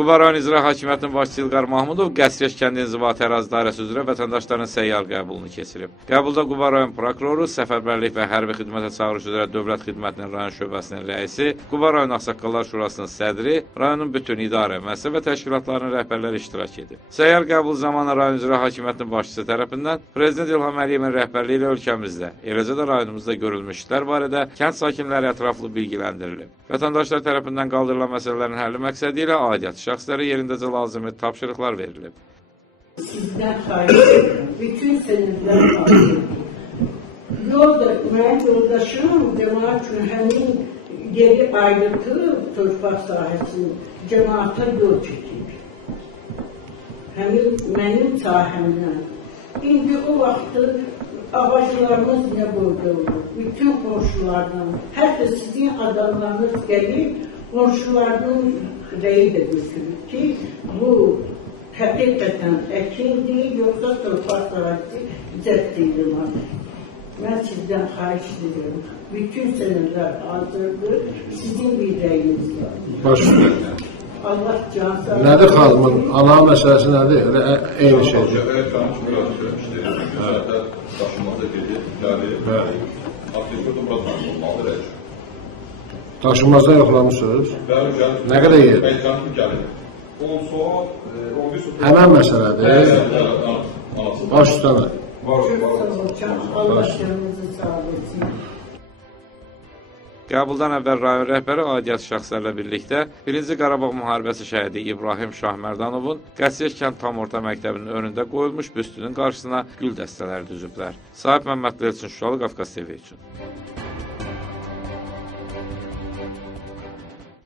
Quba rayon İcra Hakimiyyətinin başçısı İlqar Mahmudov Qəsriyəş kəndi inzibati ərazi dairəsi üzrə vətəndaşların səyyar qəbulunu keçirib. Qəbulda Quba rayon prokuroru, Səfərbərlik və Hərbi xidmətə çağırış üzrə Dövlət Xidmətinin rayon şöbəsinin rəisi, Quba rayon Ağsaqqallar Şurasının sədri, rayonun bütün idarə, müəssisə və təşkilatlarının rəhbərləri iştirak edib. Səyyar qəbul zamanı rayon İcra Hakimiyyətinin başçısı tərəfindən Prezident İlham Əliyevin rəhbərliyi ilə ölkəmizdə, eləcə də rayonumuzda görülmüş işlər barədə kənd sakinləri ətraflı bilgiləndirilib. Vətəndaşlar tərəfindən qaldırılan məsələlərin həlli məqsədi ilə aidiyyatı şəxslərə yerindəcə lazımi tapşırıqlar verilib. Sizdən xahiş edirəm, bütün sənədlər xahiş mən yoldaşım cəmaat üçün həmin yeri ayrıtıb torpaq sahəsini cəmaata yol çəkir. Həmin mənim sahəmdən. İndi o vaxtı ağaclarımız nə boyda olur, bütün qonşulardan, hətta sizin adamlarınız gəlib, qonşularının rəyi də götürür ki, bu həqiqətən əkindir, yoxsa torpaq sahəsi cəhddir. Mən sizdən xahiş edirəm, bütün sənədlər hazırdır, sizin bir rəyiniz var. Baş üstə. Allah can sağlığı. Nədir xanımın? Ana məsələsi nədir? Elə eyni şeydir. Daşınmada gedir, bəli. Aktivlikdə buradan olmalıdır. Daşınmazdan yoxlamışsınız? Bəli, gəlir. Nə qədər yer? Meydanı gəlir. 10 saat, 11 saat. Həmən məsələdir. Baş üstə. Allah canınızı sağ olsun. Qəbuldan əvvəl rayon rəhbəri aidiyyatı şəxslərlə birlikdə 1-ci Qarabağ müharibəsi şəhidi İbrahim Şahmərdanovun Qəsriyəş kənd tam orta məktəbinin önündə qoyulmuş büstünün qarşısına gül dəstələri düzüblər. Sahib Məmmədli üçün Şuşalı Qafqaz TV üçün.